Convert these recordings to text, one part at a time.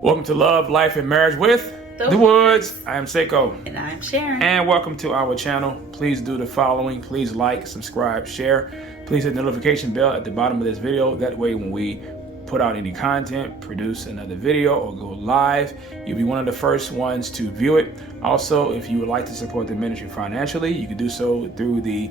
Welcome to Love, Life, and Marriage with The Woods. I am Seiko. And I'm Sharon. And welcome to our channel. Please do the following. Please like, subscribe, share. Please hit the notification bell at the bottom of this video. That way when we put out any content, produce another video, or go live, you'll be one of the first ones to view it. Also, if you would like to support the ministry financially, you can do so through the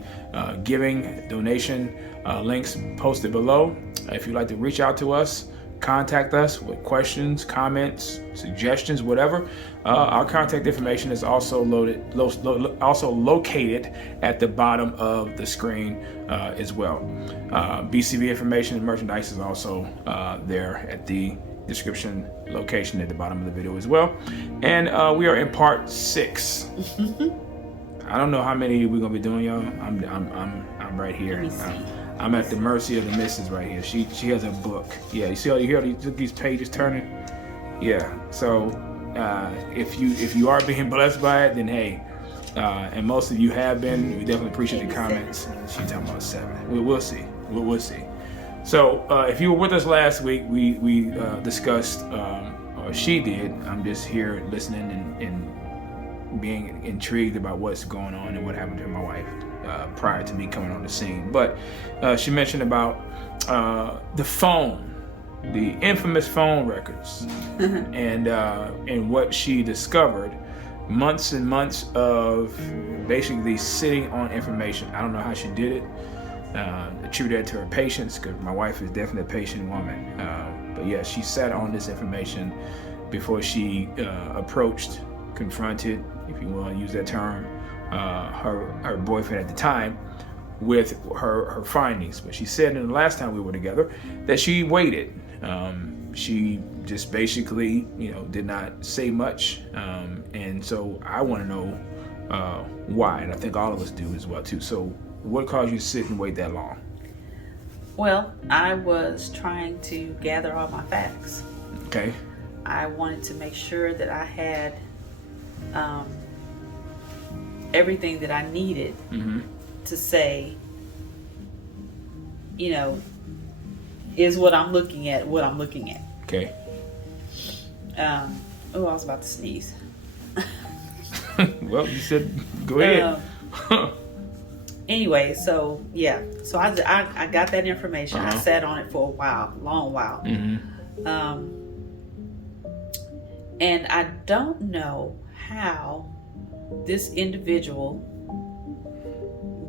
giving donation links posted below. If you'd like to reach out to us, contact us with questions, comments, suggestions, whatever. Our contact information is also located at the bottom of the screen as well. BCV information and merchandise is also there at the description location at the bottom of the video as well. And we are in part 6. I don't know how many we're gonna be doing, y'all. I'm right here. Let me see. I'm at the mercy of the missus right here. She has a book. Yeah, you see how you hear these pages turning? Yeah. So if you are being blessed by it, then hey, and most of you have been. We definitely appreciate the comments. She's talking about 7. We'll see. We'll see. So if you were with us last week, we discussed, or she did. I'm just here listening and being intrigued about what's going on and what happened to my wife prior to me coming on the scene. But she mentioned about the phone, the infamous phone records, and what she discovered, months and months of basically sitting on information. I don't know how she did it. Attribute that to her patience, because my wife is definitely a patient woman. But yeah, she sat on this information before she approached, confronted, if you want to use that term, her boyfriend at the time with her findings. But she said in the last time we were together that she waited. She just basically, did not say much. And so I want to know why, and I think all of us do as well too. So what caused you to sit and wait that long? Well, I was trying to gather all my facts. Okay. I wanted to make sure that I had everything that I needed to say, is what I'm looking at. Okay. I was about to sneeze. Well, you said go ahead. Anyway, so yeah, so I got that information. I sat on it for a while, long while. And I don't know how this individual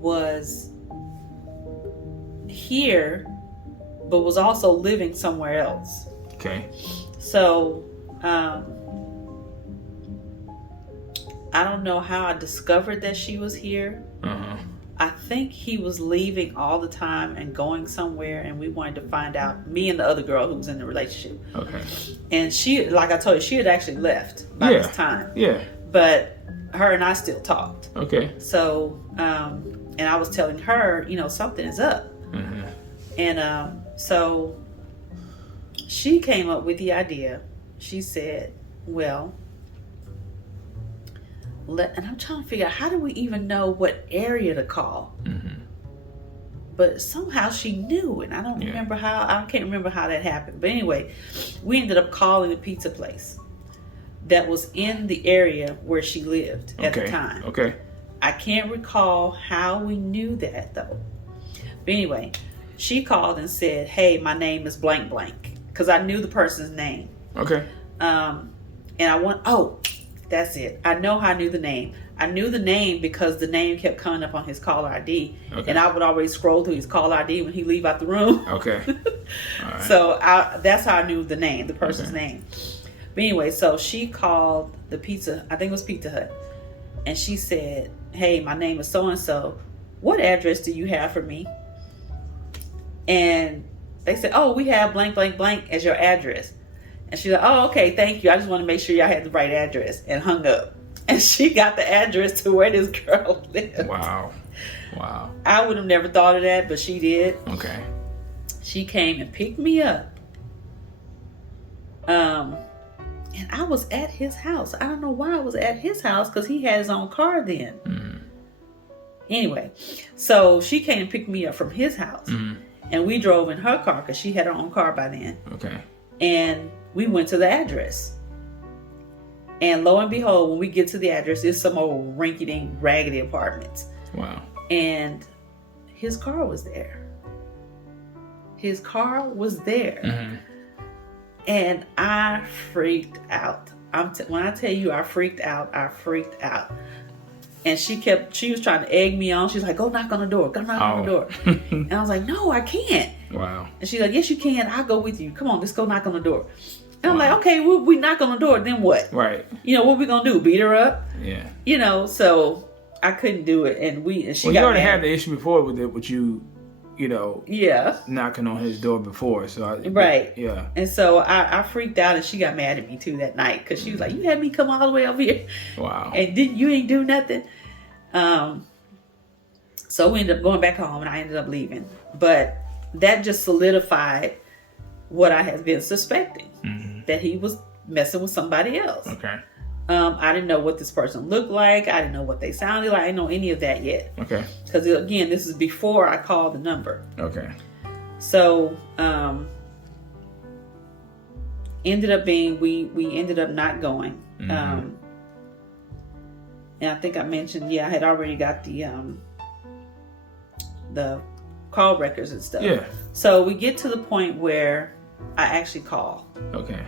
was here, but was also living somewhere else. Okay. So, I don't know how I discovered that she was here. I think he was leaving all the time and going somewhere, and we wanted to find out, me and the other girl who was in the relationship. Okay. And she, like I told you, she had actually left by this time. Yeah. But her and I still talked. Okay. So, and I was telling her, something is up. And so she came up with the idea. She said, well, and I'm trying to figure out, how do we even know what area to call? But somehow she knew, and I don't remember how. I can't remember how that happened. But anyway, we ended up calling a pizza place that was in the area where she lived at the time. Okay. I can't recall how we knew that though. But anyway, she called and said, "Hey, my name is blank blank," because I knew the person's name. Okay. And that's it. I know how I knew the name. I knew the name because the name kept coming up on his caller ID. Okay. And I would always scroll through his caller ID when he leave out the room. Okay. All right. So that's how I knew the name, the person's name. But anyway, so she called the pizza, I think it was Pizza Hut. And she said, "Hey, my name is so-and-so. What address do you have for me?" And they said, "Oh, we have blank, blank, blank as your address." And she's like, "Oh, okay, thank you. I just want to make sure y'all had the right address," and hung up. And she got the address to where this girl lived. Wow. I would have never thought of that, but she did. Okay. She came and picked me up. And I was at his house. I don't know why I was at his house, because he had his own car then. Anyway, so she came and picked me up from his house. And we drove in her car because she had her own car by then. Okay. And we went to the address. And lo and behold, when we get to the address, it's some old rinky-dink, raggedy apartments. Wow. And his car was there. His car was there. Mm-hmm. And I freaked out. When I tell you I freaked out. And she was trying to egg me on. She's like, go knock on the door. Go knock on the door. And I was like, no, I can't. Wow. And she's like, yes, you can. I'll go with you. Come on, let's go knock on the door. And I'm like, okay, we knock on the door. Then what? Right. What we going to do? Beat her up? Yeah. So I couldn't do it. And she got you already mad. had the issue before with you, yeah, knocking on his door before. So right. Yeah. And so I freaked out, and she got mad at me too that night because she was like, you had me come all the way over here. Wow. And you ain't do nothing. So we ended up going back home, and I ended up leaving. But that just solidified what I had been suspecting, that he was messing with somebody else. Okay. I didn't know what this person looked like. I didn't know what they sounded like. I didn't know any of that yet. Okay. Because again, this is before I called the number. Okay. So, ended up being, we ended up not going. And I think I mentioned, I had already got the call records and stuff. Yeah. So we get to the point where I actually call. Okay.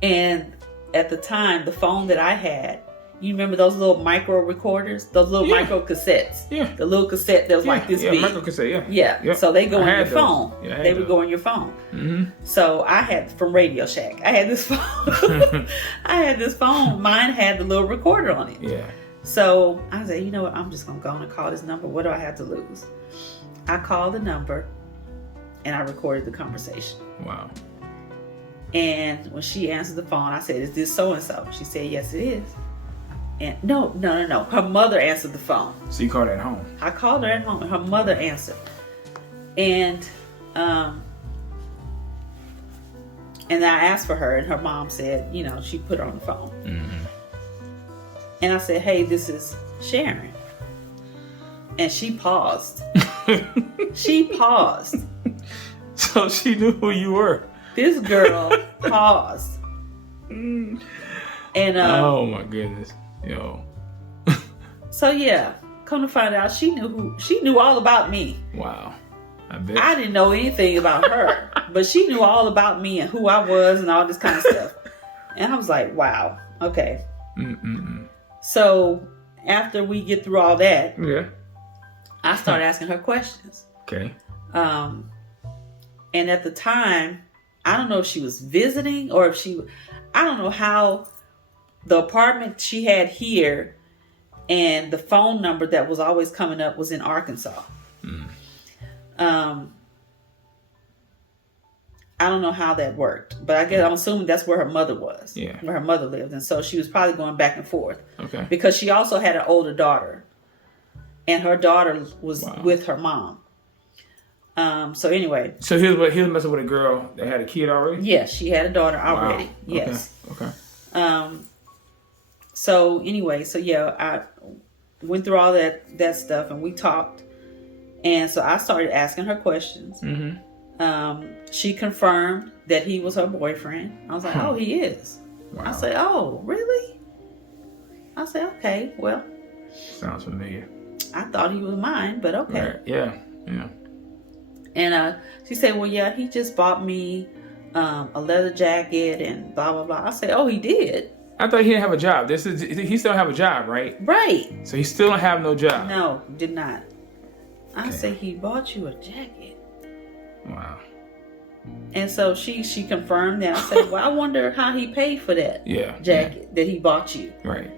And at the time, the phone that I had, you remember those little micro recorders, those little micro cassettes? Yeah. The little cassette that was like this big. Micro cassette, yeah. Yeah. Yep. So they go in your those. phone. Yeah, they would go in your phone. Mm-hmm. So I had from Radio Shack. I had this phone. Mine had the little recorder on it. Yeah. So I said, you know what? I'm just going to go on and call this number. What do I have to lose? I called the number and I recorded the conversation. Wow. And when she answered the phone, I said, is this so-and-so? She said, yes, it is. And no. Her mother answered the phone. So you called her at home? I called her at home and her mother answered. And I asked for her and her mom said, she put her on the phone. Mm-hmm. And I said, hey, this is Sharon. And she paused. She paused. So she knew who you were. This girl paused. And oh my goodness. Yo. So come to find out she knew all about me. Wow. I bet. I didn't know anything about her, but she knew all about me and who I was and all this kind of stuff. And I was like, wow, okay. So after we get through all that, I started asking her questions. Okay. And at the time, I don't know if she was visiting or if I don't know how the apartment she had here and the phone number that was always coming up was in Arkansas. I don't know how that worked, but I'm assuming that's where her mother was, where her mother lived. And so she was probably going back and forth. Okay. Because she also had an older daughter and her daughter was with her mom. So anyway. So he was messing with a girl that had a kid already? Yes, she had a daughter already. Wow. Yes. Okay. So anyway, I went through all that stuff and we talked. And so I started asking her questions. Mm-hmm. She confirmed that he was her boyfriend. I was like, oh, he is. Wow. I said, oh, really? I said, okay, well. Sounds familiar. I thought he was mine, but okay. Right. Yeah. And she said, well, yeah, he just bought me a leather jacket and blah, blah, blah. I said, oh, he did? I thought he didn't have a job. He still have a job, right? Right. So he still don't have no job. No, did not. I said, he bought you a jacket. Wow. And so she confirmed that. I said, well, I wonder how he paid for that jacket that he bought you. Right.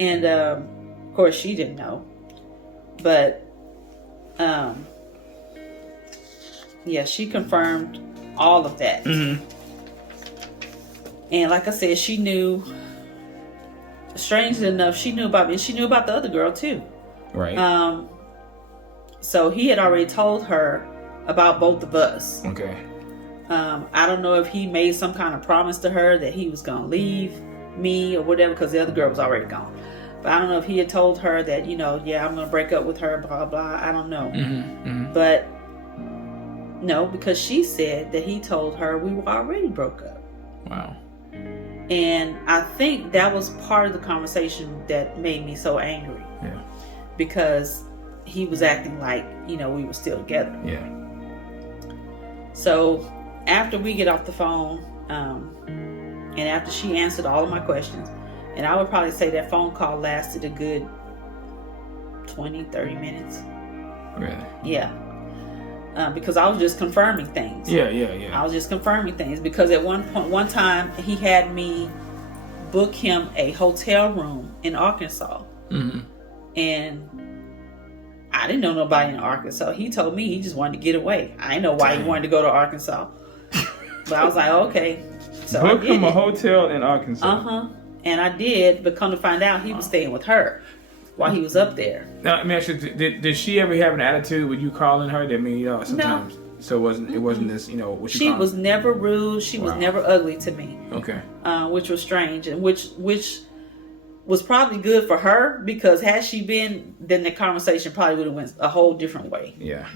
And of course she didn't know. But she confirmed all of that. Mm-hmm. And like I said, she knew, strangely enough, she knew about me. She knew about the other girl too. Right. So he had already told her about both of us. Okay. I don't know if he made some kind of promise to her that he was going to leave me or whatever, because the other girl was already gone. But I don't know if he had told her that, I'm going to break up with her, blah, blah. I don't know. Mm-hmm. But No, because she said that he told her we were already broke up. Wow. And I think that was part of the conversation that made me so angry. Yeah. Because he was acting like, we were still together. Yeah. So after we get off the phone, and after she answered all of my questions, and I would probably say that phone call lasted a good 20, 30 minutes. Really? Yeah. Because I was just confirming things. Yeah. I was just confirming things because at one time he had me book him a hotel room in Arkansas. Mm-hmm. And I didn't know nobody in Arkansas. He told me he just wanted to get away. I didn't know why he wanted to go to Arkansas. But I was like, okay. So book him a hotel in Arkansas. And I did, but come to find out he was staying with her while he was up there. Now, let me ask you, did she ever have an attitude with you calling her? That mean, sometimes. No. So it wasn't this, what she was never rude. She was never ugly to me. Okay. Which was strange, and which was probably good for her, because had she been, then the conversation probably would have went a whole different way. Yeah.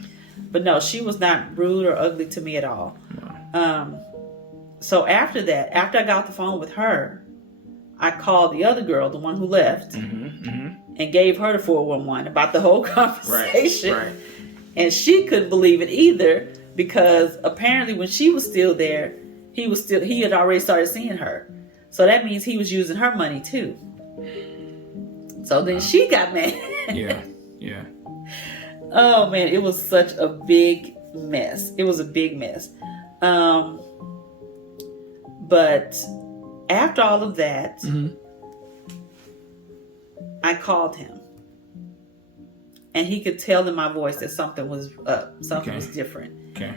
But no, she was not rude or ugly to me at all. No. So after that, after I got off the phone with her, I called the other girl, the one who left, and gave her the 411 about the whole conversation. Right. And she couldn't believe it either, because apparently when she was still there, he had already started seeing her. So that means he was using her money too. So then she got mad. Yeah. Oh man, it was such a big mess. It was a big mess. But after all of that, I called him. And he could tell in my voice that something was up. Something was different. Okay.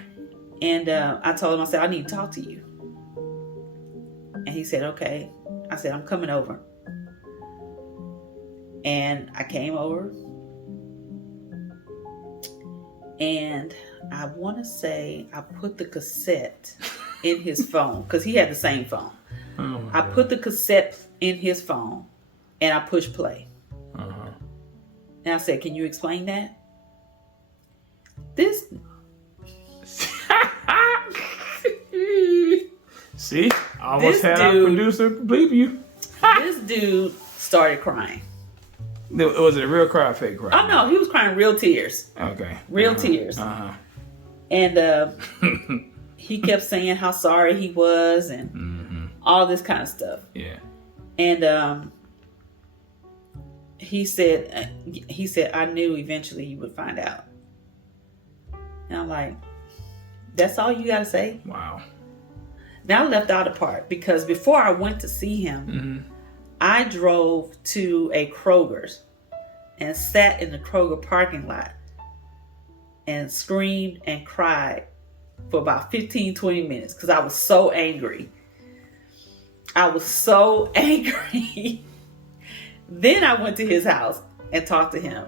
And I told him, I said, I need to talk to you. And he said, okay. I said, I'm coming over. And I came over. And I want to say I put the cassette in his phone, because he had the same phone. I put the cassette in his phone and I pushed play. And I said, can you explain that? This. See? I almost had our producer believe you. This dude started crying. Was it a real cry or fake cry? Oh, no. He was crying real tears. Okay. Real tears. And he kept saying how sorry he was and all this kind of stuff. Yeah. And he said, I knew eventually you would find out. And I'm like, that's all you got to say? Wow. Now I left out a part, because before I went to see him, I drove to a Kroger's and sat in the Kroger parking lot and screamed and cried for about 15, 20 minutes because I was so angry. I was so angry. Then I went to his house and talked to him.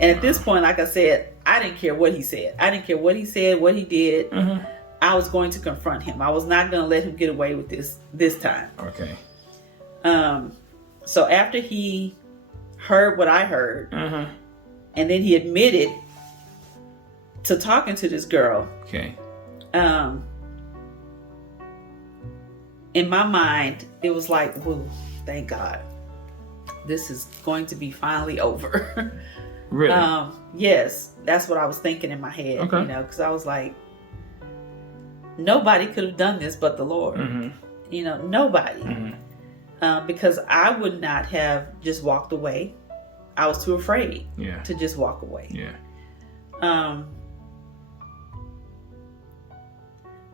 And at this point, like I said, I didn't care what he said. I didn't care what he said, what he did. I was going to confront him. I was not going to let him get away with this time. Okay. So after he heard what I heard, and then he admitted to talking to this girl. Okay. In my mind, it was like, whoa, thank God. This is going to be finally over. Really? Yes, that's what I was thinking in my head. Okay. Because I was like, nobody could have done this but the Lord. Nobody. Because I would not have just walked away. I was too afraid to just walk away. Yeah.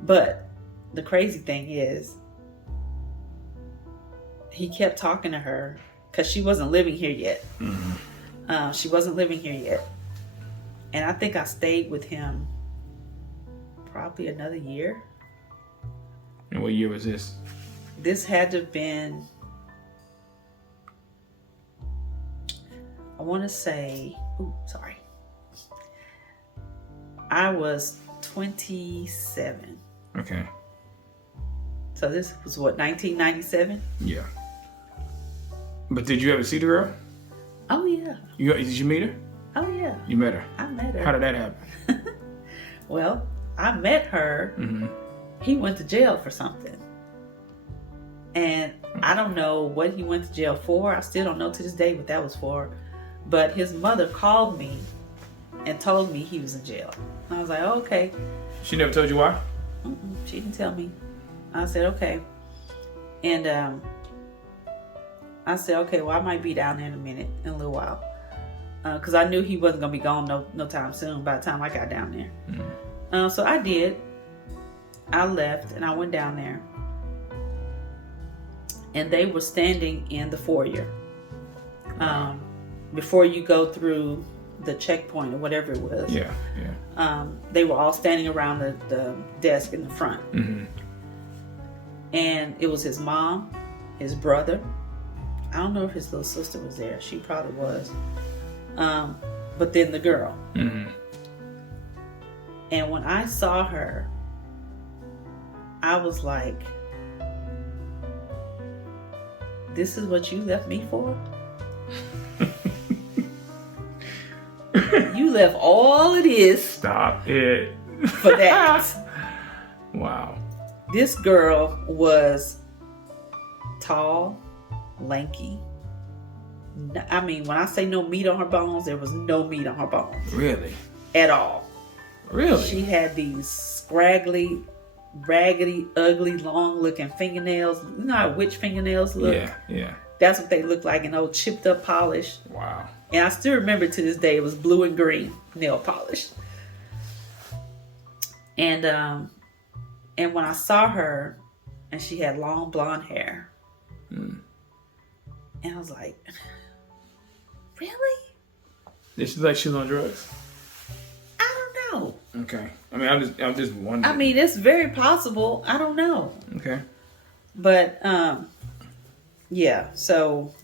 But the crazy thing is, he kept talking to her because she wasn't living here yet. She wasn't living here yet. And I think I stayed with him probably another year. And what year was this? This had to have been, I want to say, I was 27. Okay. So this was what, 1997? Yeah. But did you ever see the girl? Oh, yeah. Did you meet her? Oh, yeah. You met her? I met her. How did that happen? Well, I met her, he went to jail for something. And I don't know what he went to jail for. I still don't know to this day what that was for. But his mother called me and told me he was in jail. And I was like, oh, okay. She never told you why? She didn't tell me. I said, okay. And I said, okay, well, I might be down there in a little while. Because I knew he wasn't going to be gone no time soon by the time I got down there. So I did. I left and I went down there. And they were standing in the foyer. Before you go through the checkpoint or whatever it was. Yeah. They were all standing around the desk in the front. And it was his mom, his brother. I don't know if his little sister was there. She probably was. But then the girl. And when I saw her, I was like, this is what you left me for? You left all of this. Stop it. For that. Wow. This girl was tall, lanky. I mean, when I say no meat on her bones, there was no meat on her bones. Really? At all. Really? She had these scraggly, raggedy, ugly, long-looking fingernails. You know how witch fingernails look? Yeah. That's what they look like, an old chipped up polish. Wow. And I still remember to this day, it was blue and green nail polish. And when I saw her, and she had long blonde hair, and I was like, really? Did she like she was on drugs? I don't know. Okay. I mean, I'm just wondering. I mean, it's very possible. I don't know. Okay. But yeah. So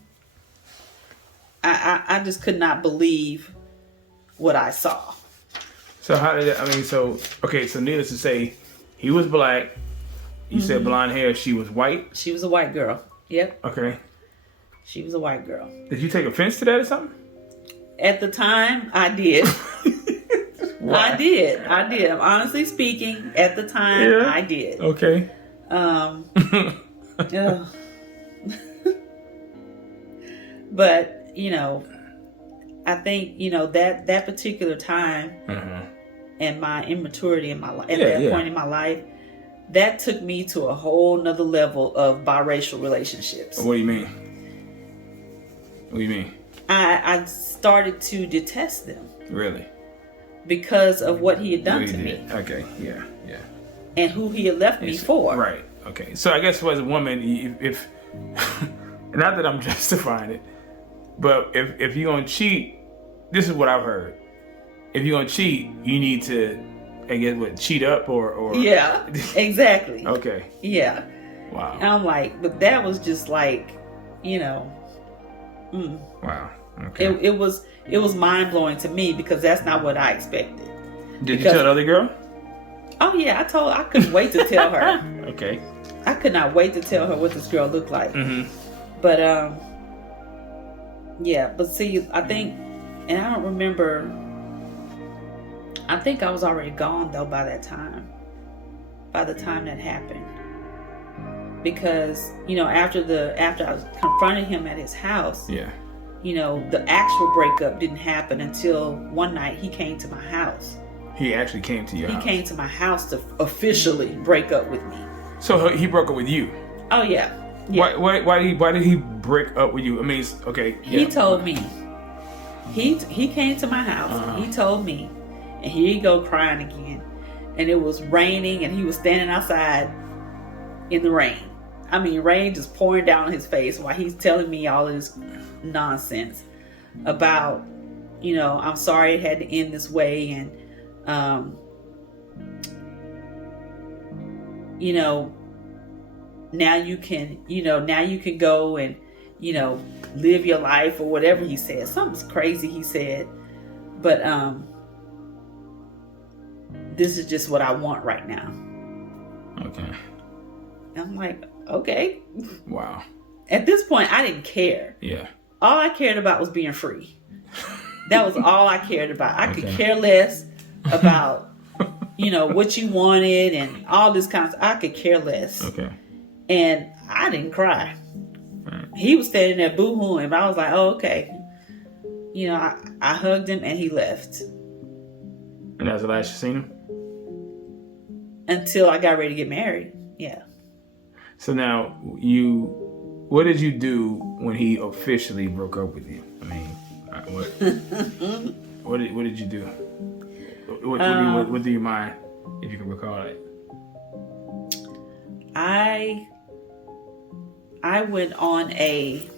I just could not believe what I saw. So how did it, I mean, so needless to say, he was black. You said blonde hair. She was white? She was a white girl. Yep. Okay. She was a white girl. Did you take offense to that or something? At the time, I did. Why? I did. I'm honestly speaking, at the time, I did. Okay. Yeah. But, you know, I think, you know, that particular time and my immaturity in my life, at that point in my life, that took me to a whole nother level of biracial relationships. What do you mean? What do you mean? I started to detest them. Really? Because of what he had done to me. Okay, yeah. And who he had left me for. Right, okay. So I guess as a woman, if not that I'm justifying it, but if you're going to cheat, this is what I've heard. If you're going to cheat, you need to, I guess, cheat up or... Yeah, exactly. Okay. Yeah. Wow. And I'm like, but that was just like, you know... Wow. Okay. It was mind-blowing to me because that's not what I expected. Did you tell the other girl? Oh, yeah. I couldn't wait to tell her. Okay. I could not wait to tell her what this girl looked like. But, yeah. But see, I think, and I don't remember... I think I was already gone though by the time that happened, because you know after I was confronting him at his house, you know, the actual breakup didn't happen until one night he came to my house. He actually came to your house? He came to my house to officially break up with me. So he broke up with you? Oh yeah. Why did he break up with you? I mean, okay. Yeah. He told me. He came to my house. He told me. And here he go crying again. And it was raining and he was standing outside in the rain. I mean, rain just pouring down on his face while he's telling me all of this nonsense about, you know, I'm sorry it had to end this way. And, you know, now you can go and, you know, live your life or whatever he said. Something's crazy he said. But, this is just what I want right now. Okay. And I'm like, okay. Wow. At this point, I didn't care. Yeah. All I cared about was being free. That was all I cared about. I could care less about what you wanted and all this kind of. I could care less. Okay. And I didn't cry. Right. He was standing there boo-hooing, but I was like, oh, okay. I hugged him and he left. And that's the last you seen him? Until I got ready to get married. Yeah. So now, what did you do when he officially broke up with you? I mean, what did you do? What do you mind, if you can recall it? I went on a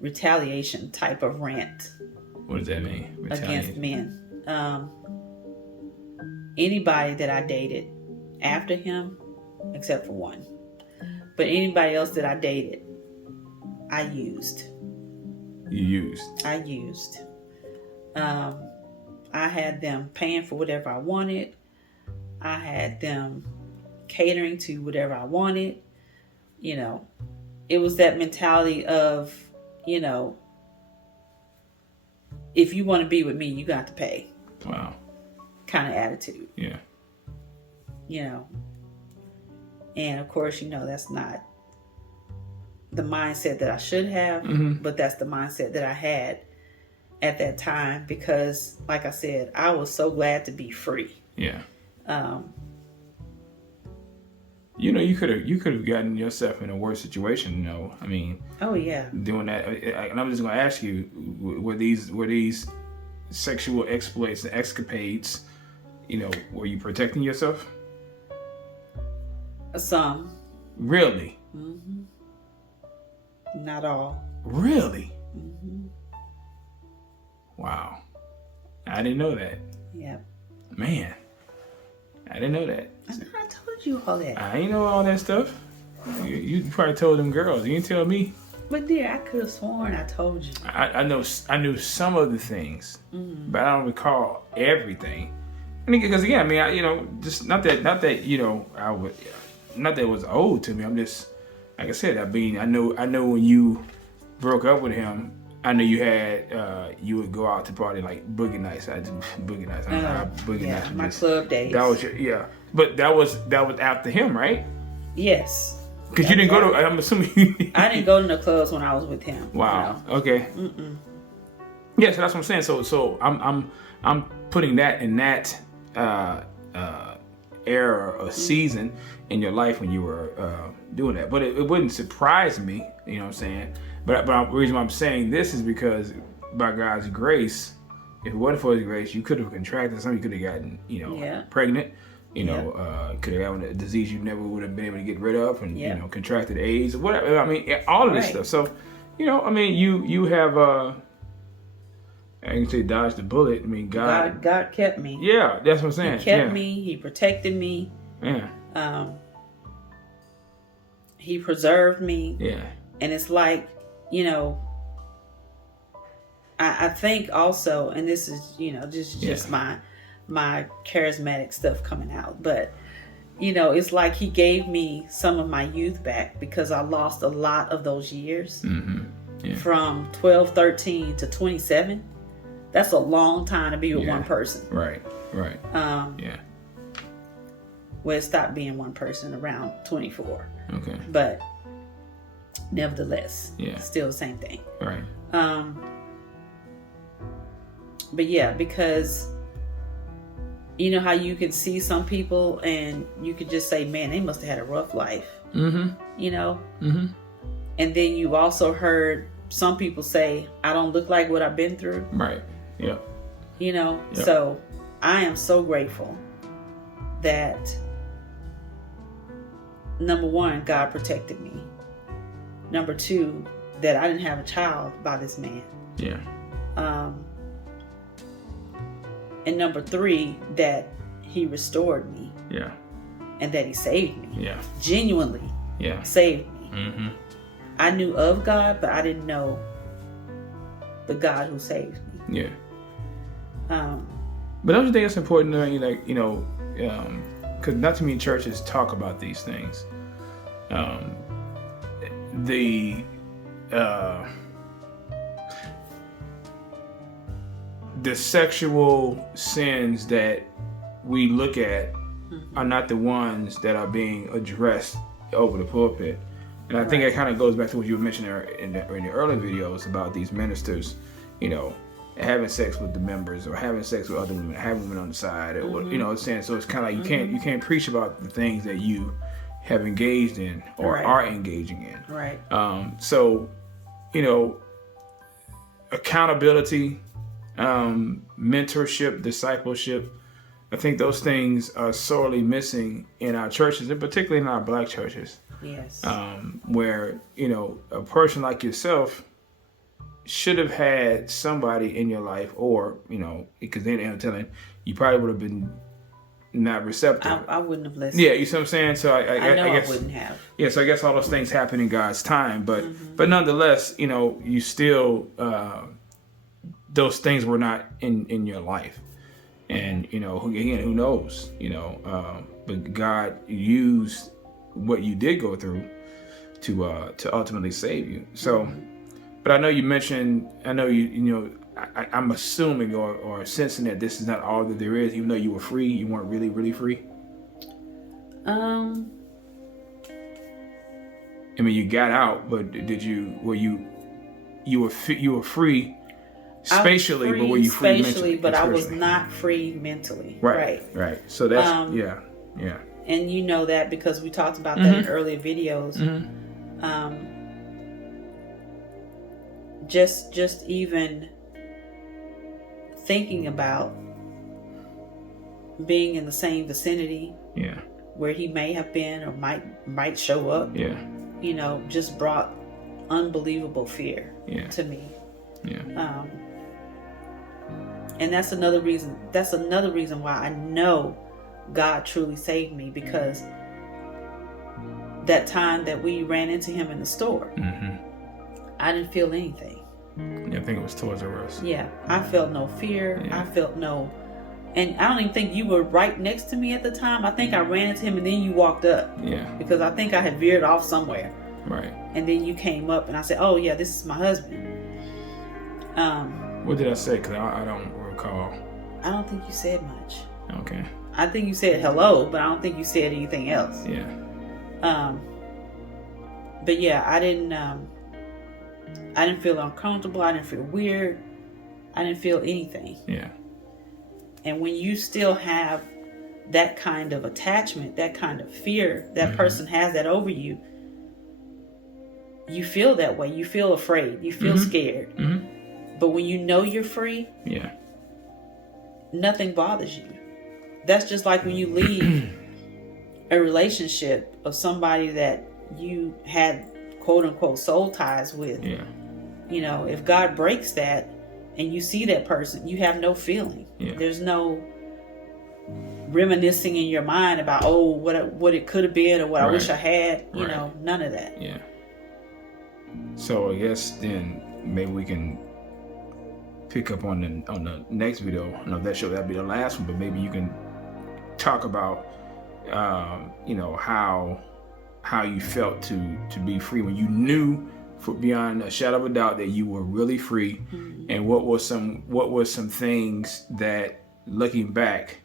retaliation type of rant. What does that mean? Against men. Anybody that I dated after him, except for one, but anybody else that I dated, I used. You used? I used. I had them paying for whatever I wanted. I had them catering to whatever I wanted. It was that mentality of, if you want to be with me, you got to pay. Wow. Kind of attitude. Yeah. And of course, that's not the mindset that I should have, but that's the mindset that I had at that time because, like I said, I was so glad to be free. Yeah. You could have gotten yourself in a worse situation. I mean. Oh yeah. Doing that, and I'm just going to ask you: were these sexual exploits and escapades? Were you protecting yourself? Some. Really? Mm-hmm. Not all. Really? Mm-hmm. Wow. I didn't know that. Yep. Man. I didn't know that. I told you all that. I ain't know all that stuff. You probably told them girls. You didn't tell me. But dear, I could have sworn I told you. I knew some of the things, but I don't recall everything. Because again, I mean, just not that I would, not that it was old to me. I'm just, like I said, I know when you broke up with him, I know you had you would go out to party like boogie nights. I did boogie nights. Boogie nights. My club days. That was but that was after him, right? Yes. Because you didn't go to. I'm assuming. I didn't go to the clubs when I was with him. Wow. Okay. Yeah, so that's what I'm saying. So I'm putting that in that era or season in your life when you were doing that. But it wouldn't surprise me. You know what I'm saying? But the reason why I'm saying this is because by God's grace, if it wasn't for His grace, you could have contracted something. You could have gotten pregnant. Could have gotten a disease you never would have been able to get rid of, and contracted AIDS or whatever. I mean, all of this stuff. So, I mean, you have I can say dodged the bullet. I mean, God kept me. Yeah, that's what I'm saying. He kept me. He protected me. Yeah. He preserved me. Yeah. And it's like, I think also, and this is, just my charismatic stuff coming out, but it's like He gave me some of my youth back because I lost a lot of those years. From 12, 13 to 27. That's a long time to be with one person. Right. Well, it stopped being one person around 24. Okay. But nevertheless, Yeah. Still the same thing. Right. But yeah, because you know how you can see some people and you could just say, man, they must have had a rough life. Mm-hmm. You know? Mm-hmm. And then you've also heard some people say, I don't look like what I've been through. Right. Yeah. You know? Yep. So I am so grateful that, number one, God protected me. Number two, that I didn't have a child by this man. Yeah. And number three, that he restored me. Yeah. And that he saved me. Yeah. Genuinely. Yeah. Saved me. Mm-hmm. I knew of God, but I didn't know the God who saved me. Yeah. But don't you think it's important to, like, you know, because not too many churches talk about these things. The sexual sins that we look at are not the ones that are being addressed over the pulpit. And I think it kind of goes back to what you were mentioning in the early videos about these ministers, you know, having sex with the members or having sex with other women, having women on the side, or you know, saying, so it's kind of like you can't preach about the things that you have engaged in or are engaging in. Right. So, you know, accountability, mentorship, discipleship, I think those things are sorely missing in our churches, and particularly in our Black churches. Yes. Where, you know, a person like yourself should have had somebody in your life, or, you know, because then I'm telling you probably would have been not receptive. I wouldn't have listened. Yeah, you see what I'm saying? So I guess I wouldn't have. Yeah, so I guess all those things happen in God's time, but nonetheless, you know, you still those things were not in your life. And, you know, again, who knows, you know, but God used what you did go through to ultimately save you. So, but I know you mentioned, I know you know, I'm assuming or sensing that this is not all that there is, even though you were free, you weren't really, really free. I mean, you got out, but were you free spatially, but were you free mentally? But I was not free mentally. Right. So that's, yeah. And you know that because we talked about that in earlier videos. Just even thinking about being in the same vicinity where he may have been or might show up, you know, just brought unbelievable fear to me. And that's another reason why I know God truly saved me, because that time that we ran into him in the store, I didn't feel anything. Yeah, I think it was towards us. Yeah, I felt no fear. I felt no, and I don't even think you were right next to me at the time. I think I ran into him and then you walked up. Yeah. Because I think I had veered off somewhere. Right. And then you came up and I said, "Oh yeah, this is my husband." What did I say? Because I don't recall. I don't think you said much. Okay. I think you said hello, but I don't think you said anything else. Yeah. But yeah, I didn't feel uncomfortable. I didn't feel weird. I didn't feel anything. Yeah. And when you still have that kind of attachment, that kind of fear, that person has that over you, you feel that way. You feel afraid. You feel scared. But when you know you're free, nothing bothers you. That's just like when you leave a relationship of somebody that you had quote unquote soul ties with. Yeah. You know, if God breaks that and you see that person, you have no feeling. Yeah. There's no reminiscing in your mind about, oh, what it could have been or what I wish I had. You know, none of that. Yeah. So I guess then maybe we can pick up on the next video. I know that'll be the last one, but maybe you can talk about you know, how you felt to be free when you knew beyond a shadow of a doubt that you were really free, and what were some things that, looking back,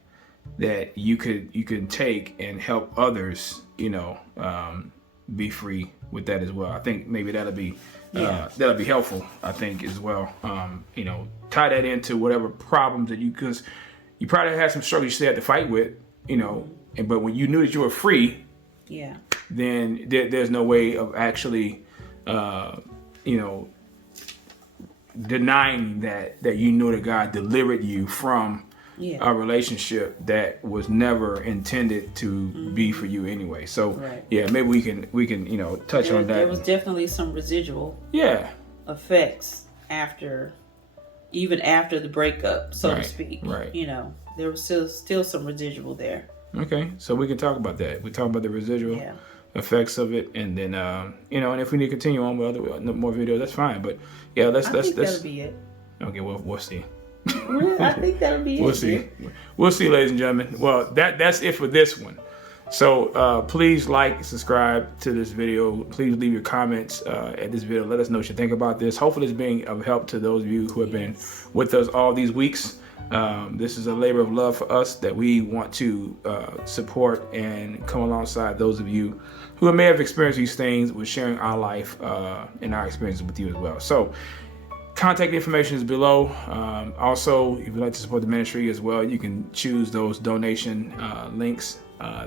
that you could take and help others, you know, be free with that as well. I think maybe that'll be helpful, I think, as well. You know, tie that into whatever problems that because you probably had some struggles you still had to fight with, you know, but when you knew that you were free, then there's no way of actually, you know, denying that you know that God delivered you from a relationship that was never intended to be for you anyway. So maybe we can you know touch on that. There was definitely some residual effects even after the breakup, so to speak. Right. You know, there was still some residual there. Okay, so we can talk about that. We talk about the residual effects of it, and then you know, and if we need to continue on with more videos, that's fine. But yeah, let's that'll be it. Okay, well, we'll see. I think that'll be it. We'll see. We'll see, ladies and gentlemen. Well, that's it for this one. So please like, subscribe to this video. Please leave your comments at this video. Let us know what you think about this. Hopefully it's being of help to those of you who have been with us all these weeks. This is a labor of love for us that we want to support and come alongside those of you who may have experienced these things with sharing our life and our experiences with you as well. So contact information is below. Also, if you'd like to support the ministry as well, you can choose those donation links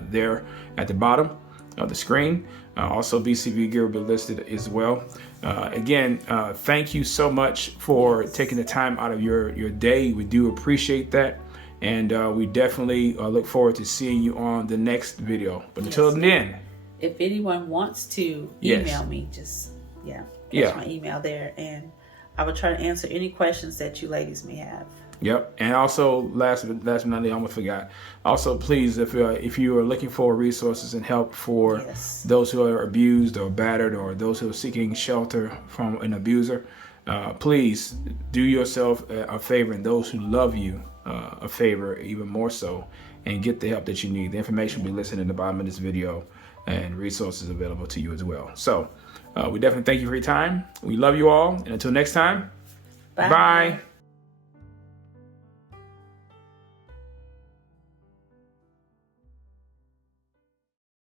there at the bottom of the screen. Also, BCB gear will be listed as well. Again, thank you so much for taking the time out of your day. We do appreciate that. And we definitely look forward to seeing you on the next video. But until then, if anyone wants to email me, just catch my email there, and I will try to answer any questions that you ladies may have. Yep. And also, last but not least, I almost forgot. Also, please, if you are looking for resources and help for those who are abused or battered, or those who are seeking shelter from an abuser, please do yourself a favor, and those who love you a favor even more so, and get the help that you need. The information will be listed in the bottom of this video, and resources available to you as well. So we definitely thank you for your time. We love you all, and until next time, bye.